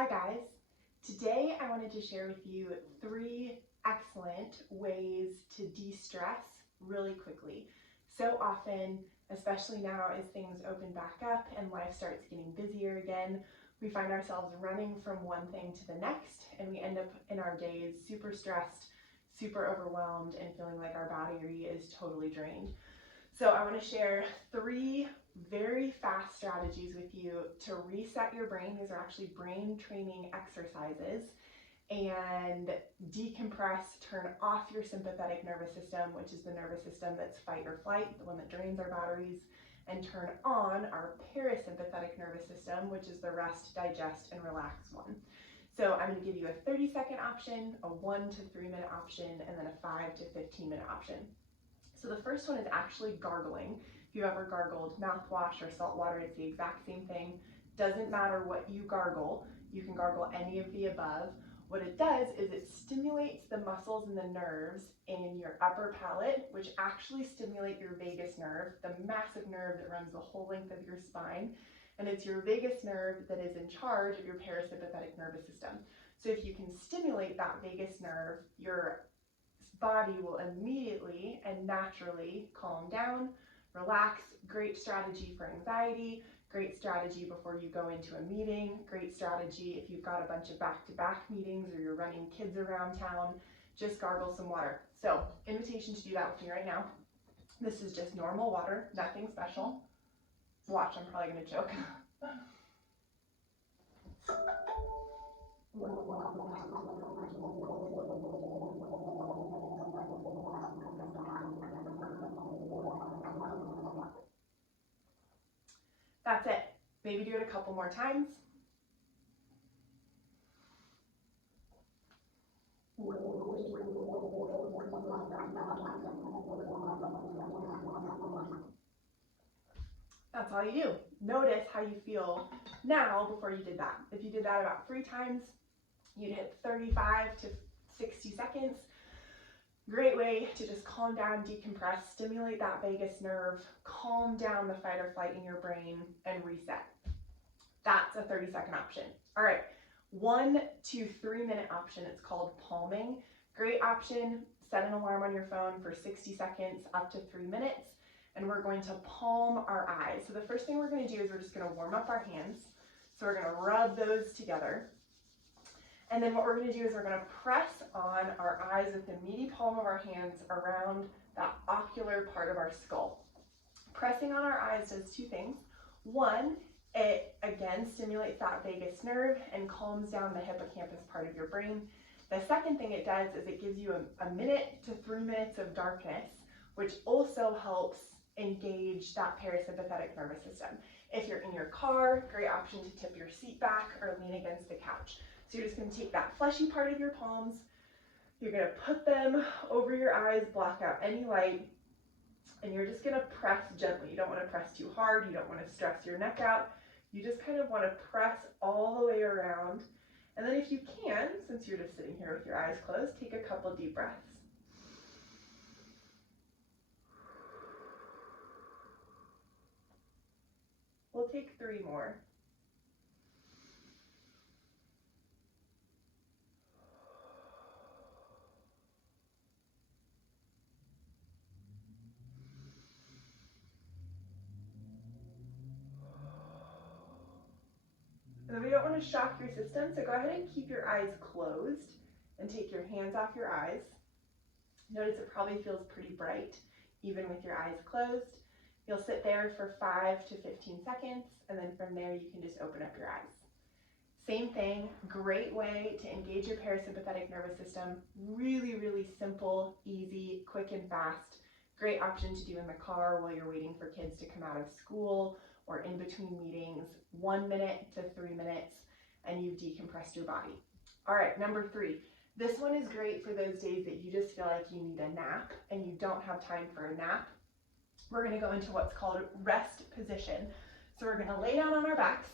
Hi guys, today I wanted to share with you 3 excellent ways to de-stress really quickly. So often, especially now as things open back up and life starts getting busier again, we find ourselves running from one thing to the next and we end up in our days super stressed, super overwhelmed, and feeling like our battery is totally drained. So I want to share 3 very fast strategies with you to reset your brain. These are actually brain training exercises, and decompress, turn off your sympathetic nervous system, which is the nervous system that's fight or flight, the one that drains our batteries, and turn on our parasympathetic nervous system, which is the rest, digest, and relax one. So I'm going to give you a 30-second option, a 1 to 3 minute option, and then a 5 to 15 minute option. So the first one is actually gargling. If you've ever gargled mouthwash or salt water, it's the exact same thing. Doesn't matter what you gargle, you can gargle any of the above. What it does is it stimulates the muscles and the nerves in your upper palate, which actually stimulate your vagus nerve, the massive nerve that runs the whole length of your spine. And it's your vagus nerve that is in charge of your parasympathetic nervous system. So if you can stimulate that vagus nerve, your body will immediately and naturally calm down, relax. Great strategy for anxiety, great strategy before you go into a meeting, great strategy if you've got a bunch of back-to-back meetings or you're running kids around town. Just gargle some water. So, invitation to do that with me right now. This is just normal water, nothing special. Watch, I'm probably gonna choke. That's it. Maybe do it a couple more times. That's all you do. Notice how you feel now before you did that. If you did that about 3 times, you'd hit 35 to 60 seconds. Great way to just calm down, decompress, stimulate that vagus nerve, calm down the fight or flight in your brain, and reset. That's a 30-second option. All right, 1 to 3 minute option. It's called palming. Great option. Set an alarm on your phone for 60 seconds up to 3 minutes. And we're going to palm our eyes. So the first thing we're going to do is we're just going to warm up our hands. So we're going to rub those together. And then what we're going to do is we're going to press on our eyes with the meaty palm of our hands around that ocular part of our skull. Pressing on our eyes does 2 things. 1, it again stimulates that vagus nerve and calms down the hippocampus part of your brain. The second thing it does is it gives you a minute to 3 minutes of darkness, which also helps engage that parasympathetic nervous system. If you're in your car, great option to tip your seat back or lean against the couch. So you're just going to take that fleshy part of your palms, you're going to put them over your eyes, block out any light, and you're just going to press gently. You don't want to press too hard, you don't want to stress your neck out. You just kind of want to press all the way around. And then if you can, since you're just sitting here with your eyes closed, take a couple deep breaths. We'll take 3 more. And then we don't want to shock your system, so go ahead and keep your eyes closed and take your hands off your eyes. Notice it probably feels pretty bright, even with your eyes closed. You'll sit there for 5 to 15 seconds, and then from there you can just open up your eyes. Same thing, great way to engage your parasympathetic nervous system. Really, really simple, easy, quick and fast. Great option to do in the car while you're waiting for kids to come out of school or in between meetings. 1 minute to 3 minutes, and you've decompressed your body. All right, number 3. This one is great for those days that you just feel like you need a nap and you don't have time for a nap. We're going to go into what's called rest position. So we're going to lay down on our backs.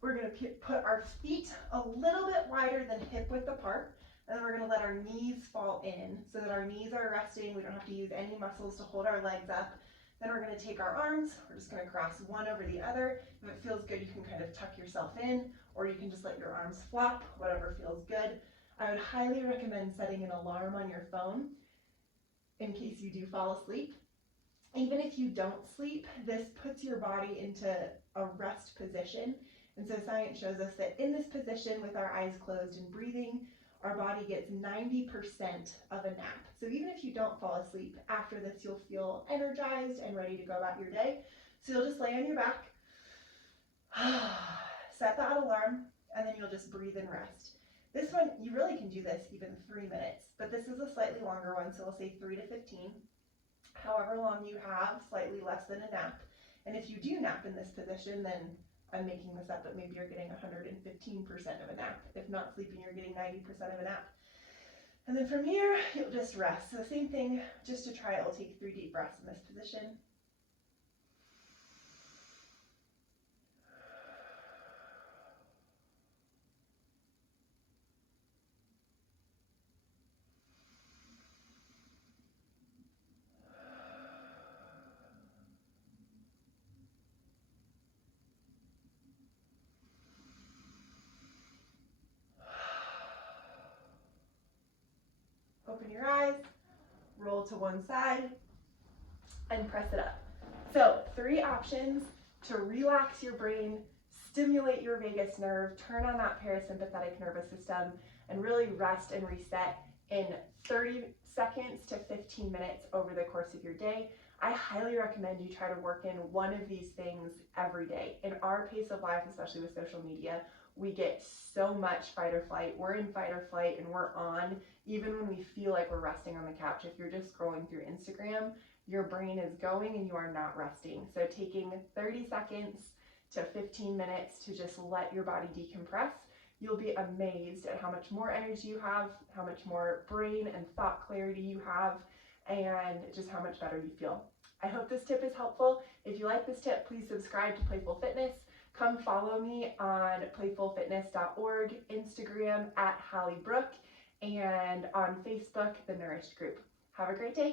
We're going to put our feet a little bit wider than hip width apart, and then we're going to let our knees fall in so that our knees are resting. We don't have to use any muscles to hold our legs up. Then we're going to take our arms, we're just going to cross one over the other. If it feels good, you can kind of tuck yourself in, or you can just let your arms flop, whatever feels good. I would highly recommend setting an alarm on your phone in case you do fall asleep. Even if you don't sleep, this puts your body into a rest position. And so science shows us that in this position with our eyes closed and breathing, our body gets 90% of a nap. So even if you don't fall asleep, after this you'll feel energized and ready to go about your day. So you'll just lay on your back, set that alarm, and then you'll just breathe and rest. This one, you really can do this even 3 minutes, but this is a slightly longer one, so we'll say 3 to 15. However long you have, slightly less than a nap. And if you do nap in this position, then I'm making this up, but maybe you're getting 115% of a nap. If not sleeping, you're getting 90% of a nap. And then from here, you'll just rest. So the same thing, just to try it, I'll take 3 deep breaths in this position. Open your eyes, roll to one side, and press it up. So 3 options to relax your brain, stimulate your vagus nerve, turn on that parasympathetic nervous system, and really rest and reset in 30 seconds to 15 minutes over the course of your day. I highly recommend you try to work in one of these things every day. In our pace of life, especially with social media, we get so much fight or flight. We're in fight or flight and we're on even when we feel like we're resting on the couch. If you're just scrolling through Instagram, your brain is going and you are not resting. So taking 30 seconds to 15 minutes to just let your body decompress, you'll be amazed at how much more energy you have, how much more brain and thought clarity you have, and just how much better you feel. I hope this tip is helpful. If you like this tip, please subscribe to Playful Fitness. Come follow me on playfulfitness.org, Instagram @HallieBrook, and on Facebook, The Nourished Group. Have a great day.